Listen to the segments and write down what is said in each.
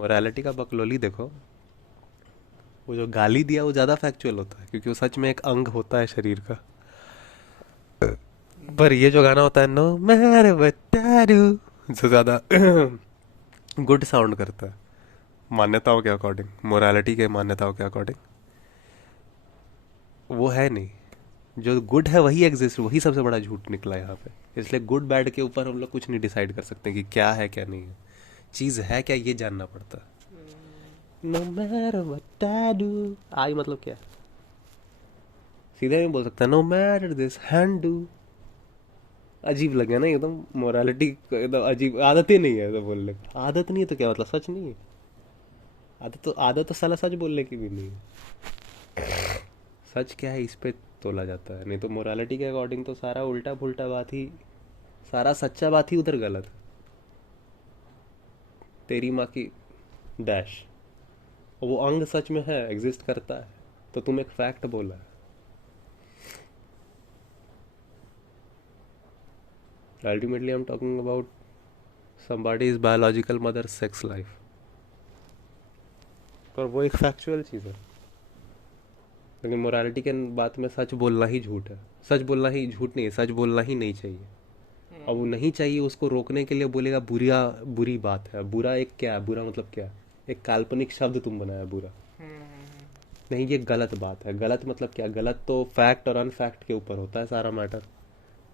Morality का बकलोली देखो, वो जो गाली दिया वो ज़्यादा फैक्चुअल होता है क्योंकि वो सच में एक अंग होता है शरीर का। पर ये जो गाना होता है no matter what I do, जो ज़्यादा गुड साउंड करता है मान्यताओं के अकॉर्डिंग, मोरालिटी के मान्यताओं के अकॉर्डिंग, वो है नहीं। जो गुड है वही एग्जिस्ट, वही सबसे बड़ा झूठ निकला यहाँ पे। इसलिए गुड बैड के ऊपर हम लोग कुछ नहीं डिसाइड कर सकते कि क्या है क्या नहीं है, चीज़ है क्या ये जानना पड़ता है। No matter what I do, I मतलब क्या, सीधे नहीं बोल सकता no matter this hand do. अजीब लगे ना एकदम, मोरालिटी एकदम अजीब, आदत ही नहीं है तो बोलने की। आदत नहीं है तो क्या मतलब, सच नहीं है। आदत तो साला सच बोलने की भी नहीं है। सच क्या है इस पे तोला जाता है, नहीं तो मोरालिटी के अकॉर्डिंग तो सारा उल्टा पुल्टा बात ही, सारा सच्चा बात ही उधर गलत है। तेरी माँ की डैश, वो अंग सच में है, एग्जिस्ट करता है, तो तुम एक फैक्ट बोला है। Ultimately I am talking about somebody's biological mother's sex life, पर वो एक फैक्चुअल चीज़ है। लेकिन मोरालिटी के बात में सच बोलना ही झूठ है। सच बोलना ही झूठ नहीं है, सच बोलना ही नहीं चाहिए। अब वो नहीं चाहिए, उसको रोकने के लिए बोलेगा बुरा, बुरी बात है। बुरा एक क्या है, बुरा मतलब क्या, एक काल्पनिक शब्द तुम बनाया बुरा। नहीं, ये गलत बात है। गलत मतलब क्या, गलत तो फैक्ट और अनफैक्ट के ऊपर होता है सारा मैटर।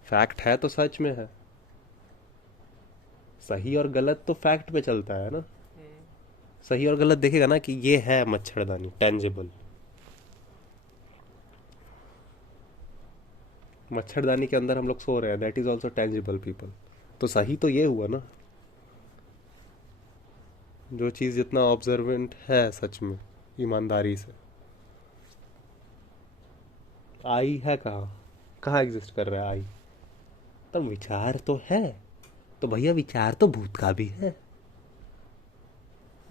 फैक्ट है तो सच में है, सही और गलत तो फैक्ट पे चलता है ना। सही और गलत देखेगा ना कि ये है मच्छरदानी टेंजिबल, मच्छरदानी के अंदर हम लोग सो रहे हैं, that is also tangible people. तो सही तो ये हुआ ना, जो चीज़ जितना ऑब्जर्वेंट है सच में ईमानदारी से। आई है कहाँ, कहाँ एग्जिस्ट कर रहा है आई, तो विचार तो है। तो भैया विचार तो भूत का भी है।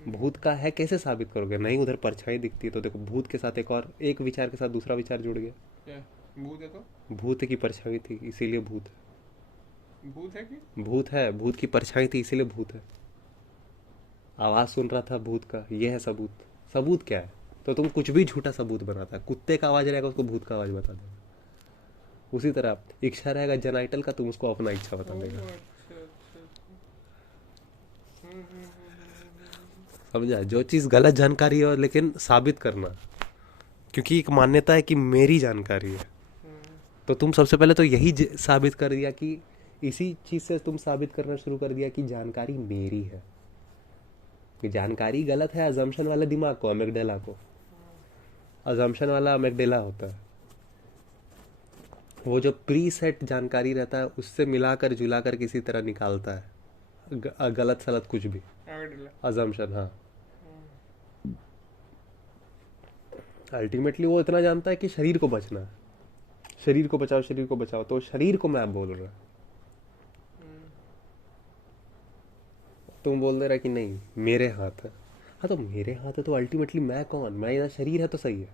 भूत का है कैसे साबित करोगे, नहीं उधर परछाई दिखती है तो देखो, भूत के साथ एक और, एक विचार के साथ दूसरा विचार जुड़ गया। क्या भूत है तो? भूत की परछाई थी इसीलिए भूत भूत है कि? है। भूत है, भूत की परछाई थी इसीलिए भूत है। आवाज सुन रहा था भूत का, ये है सबूत। सबूत क्या है, तो तुम कुछ भी झूठा सबूत बनाता है। कुत्ते का आवाज रहेगा उसको भूत का आवाज बता देगा। उसी तरह इच्छा रहेगा जेनाइटल का, तुम उसको अपना इच्छा बता देगा। ओह अच्छा अच्छा अच्छा। समझा, जो चीज़ गलत जानकारी है लेकिन साबित करना, क्योंकि एक मान्यता है कि मेरी जानकारी है, तो तुम सबसे पहले तो यही साबित कर दिया कि, इसी चीज़ से तुम साबित करना शुरू कर दिया कि जानकारी मेरी है। कि जानकारी गलत है, अजम्पशन वाले दिमाग को, अमेगडेला को, अजम्पशन वाला अमेगडेला होता है। वो जो प्री सेट जानकारी रहता है उससे मिलाकर जुलाकर किसी तरह निकालता है गलत सलत कुछ भी। आगडला। अजम्पशन, हाँ। अल्टीमेटली वो इतना जानता है कि शरीर को बचना है, शरीर को बचाओ, शरीर को बचाओ, तो शरीर को मैं बोल रहा, तुम बोल दे रहा कि नहीं मेरे हाथ है। हाँ तो मेरे हाथ है तो अल्टीमेटली मैं कौन, मैं यहाँ शरीर है तो सही है,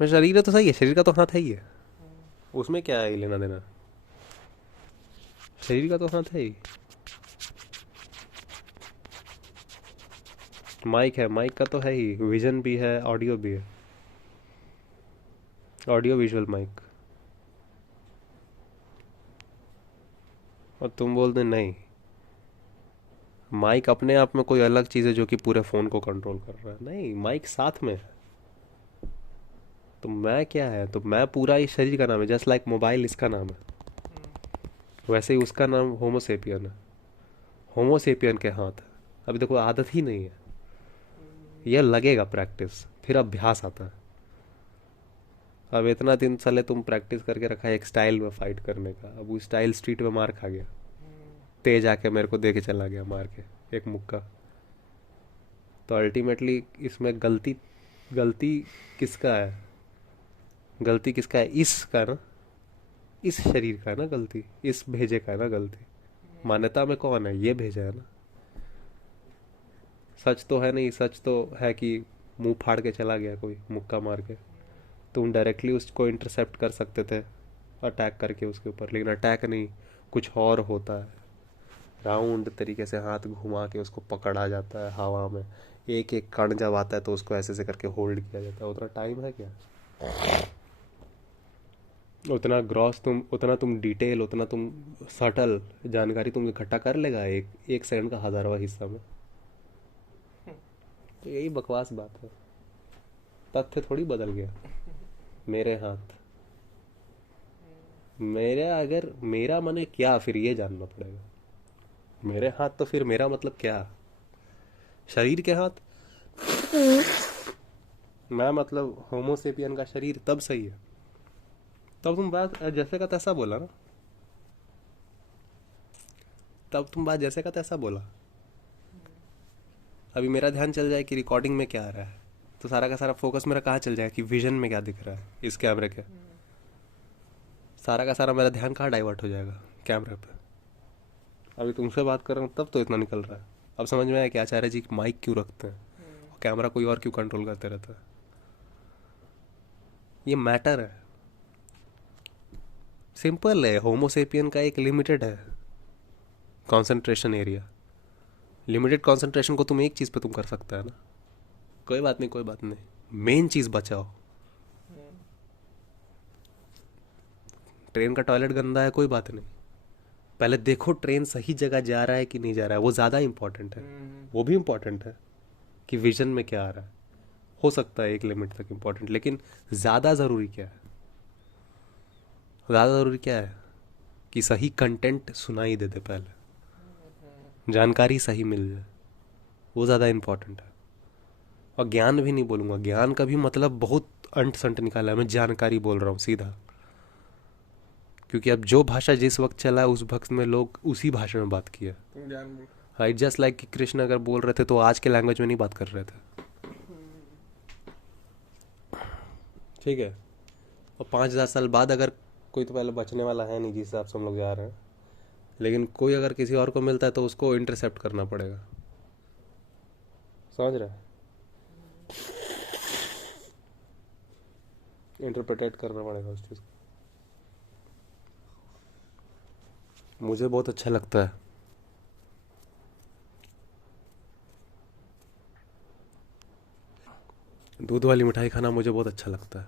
मैं शरीर है तो सही है, शरीर का तो हाथ है ही है। उसमें क्या है लेना देना, शरीर का तो हाथ है ही। माइक है, माइक का तो है ही, विजन भी है, ऑडियो भी है, ऑडियो विजुअल माइक। और तुम बोल दे नहीं, माइक अपने आप में कोई अलग चीज़ है जो कि पूरे फ़ोन को कंट्रोल कर रहा है, नहीं माइक साथ में है। तो मैं क्या है, तो मैं पूरा इस शरीर का नाम है, जस्ट लाइक मोबाइल इसका नाम है, वैसे ही उसका नाम होमोसेपियन है। होमोसेपियन के हाथ है। अभी देखो आदत ही नहीं है, यह लगेगा प्रैक्टिस, फिर अभ्यास आता है। अब इतना दिन साले तुम प्रैक्टिस करके रखा है एक स्टाइल में फाइट करने का, अब वो स्टाइल स्ट्रीट में मार खा गया, तेज आके मेरे को दे के चला गया मार के एक मुक्का। तो अल्टीमेटली इसमें गलती, गलती किसका है, गलती किसका है, इसका ना, इस शरीर का है ना गलती, इस भेजे का है ना गलती। मान्यता में कौन है, ये भेजा है ना। सच तो है नहीं, सच तो है कि मुंह फाड़ के चला गया कोई मुक्का मार के, तुम डायरेक्टली उसको इंटरसेप्ट कर सकते थे अटैक करके उसके ऊपर, लेकिन अटैक नहीं, कुछ और होता है। राउंड तरीके से हाथ घुमा के उसको पकड़ा जाता है हवा में, एक एक कण जब आता है तो उसको ऐसे ऐसे करके होल्ड किया जाता है। उतना टाइम है क्या? उतना ग्रॉस तुम, उतना तुम डिटेल, उतना तुम सटल जानकारी तुम इकट्ठा कर लेगा एक एक सेकंड का हजारवा हिस्सा में? तो यही बकवास बात है। तथ्य थोड़ी बदल गया। मेरे हाथ, मेरे अगर मेरा मने क्या, फिर ये जानना पड़ेगा। मेरे हाथ तो फिर मेरा मतलब क्या? शरीर के हाथ? मैं मतलब होमोसेपियन का शरीर तब सही है। तब तुम बात जैसे का तैसा बोला ना, तब तुम बात जैसे का तैसा बोला। अभी मेरा ध्यान चल जाए कि रिकॉर्डिंग में क्या आ रहा है, तो सारा का सारा फोकस मेरा कहाँ चल जाए कि विजन में क्या दिख रहा है इस कैमरे के। सारा का सारा मेरा ध्यान कहाँ डाइवर्ट हो जाएगा? कैमरे पे। अभी तुमसे बात कर रहा हूँ तब तो इतना निकल रहा है। अब समझ में आया कि आचार्य जी माइक क्यों रखते हैं और कैमरा कोई और क्यों कंट्रोल करते रहता है। ये मैटर है, सिंपल है। होमोसेपियन का एक लिमिटेड है कंसंट्रेशन एरिया। लिमिटेड कंसंट्रेशन को तुम एक चीज़ पे तुम कर सकता है ना। कोई बात नहीं, कोई बात नहीं, मेन चीज़ बचाओ। ट्रेन का टॉयलेट गंदा है, कोई बात नहीं, पहले देखो ट्रेन सही जगह जा रहा है कि नहीं जा रहा है, वो ज़्यादा इंपॉर्टेंट है। वो भी इंपॉर्टेंट है कि विजन में क्या आ रहा है, हो सकता है एक लिमिट तक इंपॉर्टेंट, लेकिन ज़्यादा ज़रूरी क्या है? ज़्यादा ज़रूरी क्या है कि सही कंटेंट सुनाई दे दे, पहले जानकारी सही मिल जाए, वो ज़्यादा इंपॉर्टेंट है। और ज्ञान भी नहीं बोलूँगा, ज्ञान का भी मतलब बहुत अंट संट निकाला है, मैं जानकारी बोल रहा हूँ सीधा। क्योंकि अब जो भाषा जिस वक्त चला है उस वक्त में लोग उसी भाषा में बात किया। तुम ज्ञान बोल। हाँ, जस्ट लाइक कि कृष्ण अगर बोल रहे थे तो आज के लैंग्वेज में नहीं बात कर रहे थे, ठीक है। और 5,000 साल बाद अगर कोई, तो पहले बचने वाला है नहीं जिस हिसाब से हम लोग जा रहे हैं, लेकिन कोई अगर किसी और को मिलता है तो उसको इंटरसेप्ट करना पड़ेगा, समझ रहे हैं? इंटरप्रेटेट करना पड़ेगा उस चीज़ को। मुझे बहुत अच्छा लगता है दूध वाली मिठाई खाना, मुझे बहुत अच्छा लगता है।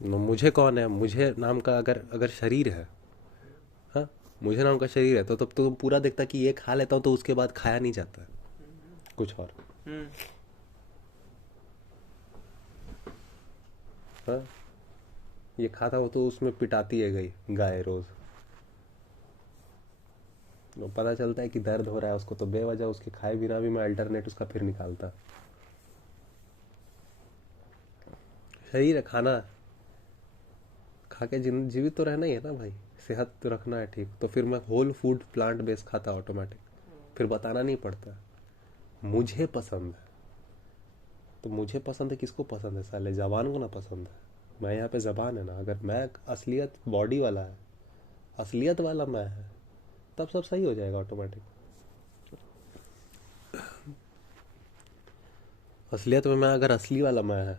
मुझे कौन है, मुझे नाम का अगर अगर शरीर है, हाँ, मुझे नाम का शरीर है तो तब तो तुम पूरा देखता कि ये खा लेता हूँ तो उसके बाद खाया नहीं जाता है कुछ और। हाँ, ये खाता हो तो उसमें पिटाती है गई गाय रोज, तो पता चलता है कि दर्द हो रहा है उसको, तो बेवजह उसके खाए बिना भी मैं अल्टरनेट उसका फिर निकालता। शरीर है, खाना खा के जीवित तो रहना ही है ना भाई, सेहत तो रखना है ठीक, तो फिर मैं होल फूड प्लांट बेस्ड खाता ऑटोमेटिक, फिर बताना नहीं पड़ता मुझे पसंद है। तो मुझे पसंद है, किसको पसंद है साले, जबान को ना पसंद है। मैं यहाँ पे जबान है ना, अगर मैं असलियत बॉडी वाला है, असलियत वाला मैं है, तब सब सही हो जाएगा ऑटोमेटिक। असलियत में मैं अगर असली वाला मैं है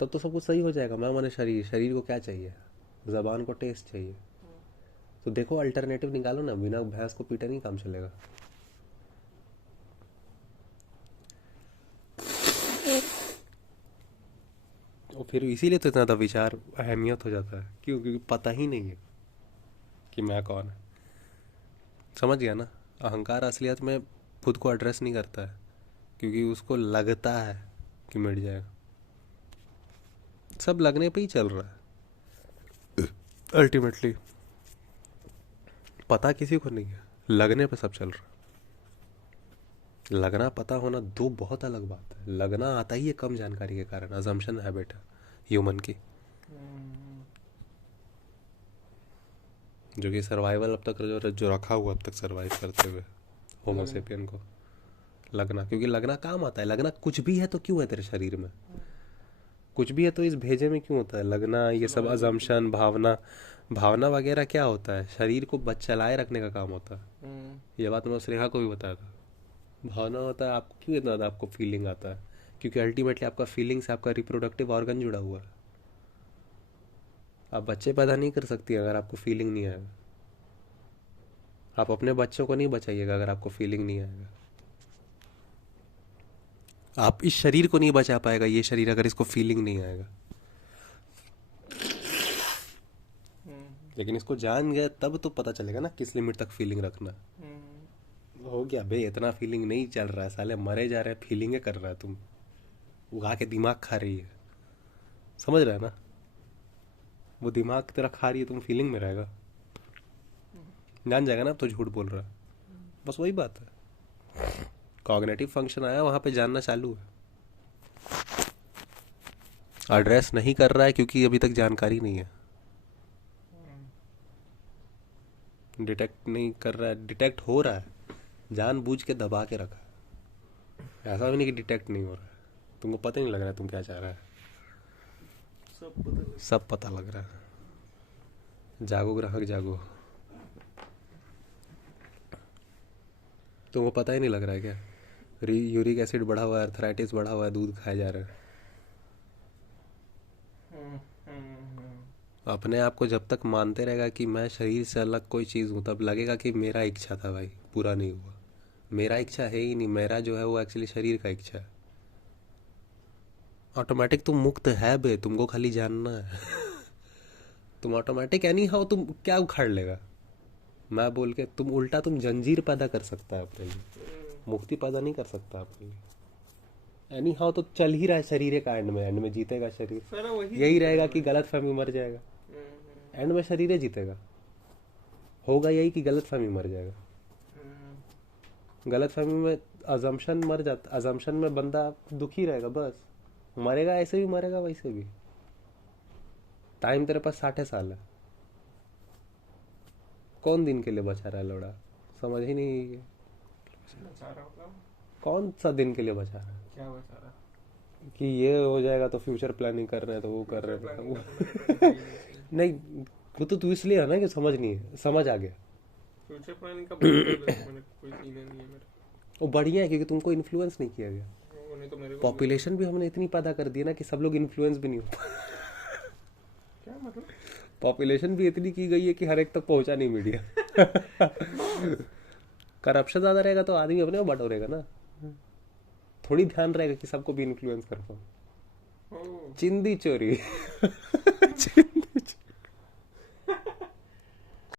तब तो सब कुछ सही हो जाएगा। मैं माने शरीर, शरीर को क्या चाहिए? जबान को टेस्ट चाहिए। तो देखो अल्टरनेटिव निकालो ना, बिना भैंस को पीटे नहीं काम चलेगा। और फिर इसीलिए तो इतना ज़्यादा विचार अहमियत हो जाता है, क्यों? क्योंकि पता ही नहीं है कि मैं कौन है। समझ गया ना? अहंकार असलियत में खुद को एड्रेस नहीं करता है, क्योंकि उसको लगता है कि मिट जाएगा। सब लगने पे ही चल रहा है अल्टीमेटली, पता किसी को नहीं है, लगने पे सब चल रहा है। लगना पता होना दो बहुत अलग बात है। लगना आता ही है कम जानकारी के कारण, अजम्पशन हैबिट है ह्यूमन की, जो कि सर्वाइवल अब तक जो रखा हुआ अब तक सर्वाइव करते हुए होमोसेपियन को। लगना, क्योंकि लगना काम आता है। लगना कुछ भी है तो क्यों है तेरे शरीर में, कुछ भी है तो इस भेजे में क्यों होता है लगना? ये सब अजम्पशन, भावना, भावना वगैरह क्या होता है? शरीर को बच चलाए रखने का काम होता है। ये बात मैं श्रेया को भी बताया था। भावना होता है आपको, क्यों इतना ज़्यादा आपको फीलिंग आता है? क्योंकि अल्टीमेटली आपका फीलिंग से आपका रिप्रोडक्टिव ऑर्गन जुड़ा हुआ है। आप बच्चे पैदा नहीं कर सकती अगर आपको फीलिंग नहीं आएगा। आप अपने बच्चों को नहीं बचाइएगा अगर आपको फीलिंग नहीं आएगा। आप इस शरीर को नहीं बचा पाएगा, ये शरीर, अगर इसको फीलिंग नहीं आएगा। लेकिन इसको जान गए तब तो पता चलेगा ना किस लिमिट तक फीलिंग रखना। हो गया बे, इतना फीलिंग नहीं चल रहा है, साले मरे जा रहे हैं, फीलिंगे कर रहा है तुम, उगा के दिमाग खा रही है। समझ रहा है ना, वो दिमाग तेरा खा रही है, तुम फीलिंग में रहेगा, जान जाएगा ना अब तो झूठ बोल रहा है। बस वही बात है, कॉग्निटिव फंक्शन आया वहां पे जानना चालू है। एड्रेस नहीं कर रहा है क्योंकि अभी तक जानकारी नहीं है, डिटेक्ट नहीं कर रहा है, डिटेक्ट हो रहा है, जानबूझ के दबा के रखा है। ऐसा भी नहीं कि डिटेक्ट नहीं हो रहा है, तुमको पता ही नहीं लग रहा है तुम क्या चाह रहा है, सब पता लग रहा है। जागो ग्राहक जागो, तुमको पता ही नहीं लग रहा है क्या? यूरिक एसिड बढ़ा हुआ है, अर्थराइटिस बढ़ा हुआ है, दूध खाए जा रहे हैं। अपने आप को जब तक मानते रहेगा कि मैं शरीर से अलग कोई चीज़ हूँ, तब लगेगा कि मेरा इच्छा था भाई, पूरा नहीं हुआ। मेरा इच्छा है ही नहीं, मेरा जो है वो एक्चुअली शरीर का इच्छा है। ऑटोमेटिक तुम मुक्त है बे, तुमको खाली जानना है। तुम ऑटोमेटिक एनी हाउ, तुम क्या उखाड़ लेगा मैं बोल के, तुम उल्टा तुम जंजीर पैदा कर सकता है अपने लिए, मुक्ति पैदा नहीं कर सकता अपने लिए। एनी हाउ तो चल ही रहा है शरीर का, एंड में जीतेगा शरीर। सारा वही यही रहेगा कि गलत फहमी मर जाएगा, एंड में शरीर जीतेगा। होगा यही कि गलत फहमी मर जाएगा। गलत फहमी में अजम्पशन मर जाता, अजम्पशन में बंदा दुखी रहेगा, बस मरेगा, ऐसे भी मरेगा वैसे भी। टाइम तेरे पास 60 साल है, कौन दिन के लिए बचा रहा है लौड़ा, समझ ही नहीं। बचा रहा मतलब कौन सा दिन के लिए बचा रहा है क्या बचा रहा? कि ये हो जाएगा तो फ्यूचर प्लानिंग कर रहे हैं, तो वो कर रहे हैं, तो वो नहीं। वो तो तू इसलिए है ना कि समझ नहीं है, समझ आ गया। फ्यूचर प्लानिंग का मैंने कोई सीन नहीं है मेरा। वो बढ़िया है क्योंकि तुमको इन्फ्लुएंस नहीं किया गया। वो नहीं तो मेरे को पॉपुलेशन भी हमने इतनी पैदा कर दी है ना कि सब लोग इन्फ्लुएंस भी नहीं हो पा। क्या मतलब? पॉपुलेशन भी इतनी की गई है कि हर एक तक पहुंचा नहीं मीडिया। करप्शन ज्यादा रहेगा तो आदमी अपने को बटोरेगा ना, थोड़ी ध्यान रहेगा कि सबको भी इन्फ्लुएंस कर पाओ। ओ चिंदी चोरी। चिंदी